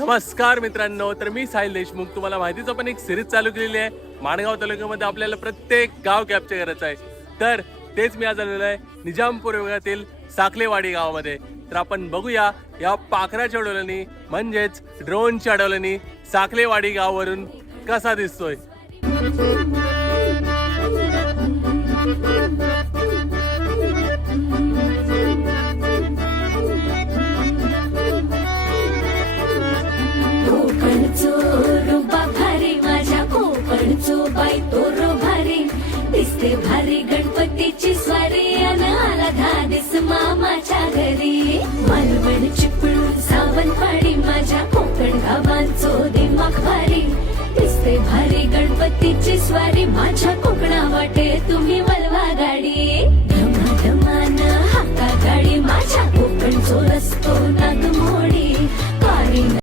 नमस्कार मित्रांनो, तर मी साहिल देशमुख. तुम्हाला माहितीच आपण एक सिरीज चालू केलेली आहे. माणगाव तालुक्यामध्ये आपल्याला प्रत्येक गाव कॅप्चर करायचं आहे. तर तेच मी आज आलेलो आहे निजामपूर विभागातील साखलेवाडी गावामध्ये. तर आपण बघूया या पाखराच्या डोळ्यांनी म्हणजेच ड्रोनच्या डोळ्यांनी साखलेवाडी गावावरून कसा दिसतोय. दिसते भारी गणपतीची स्वारी अन आला धाडस मामाच्या घरी. मालवण चिपळूण सावंतवाडी माझ्या कोकण गावांचो दिमाग भारी. दिसते भारी गणपतीची स्वारी.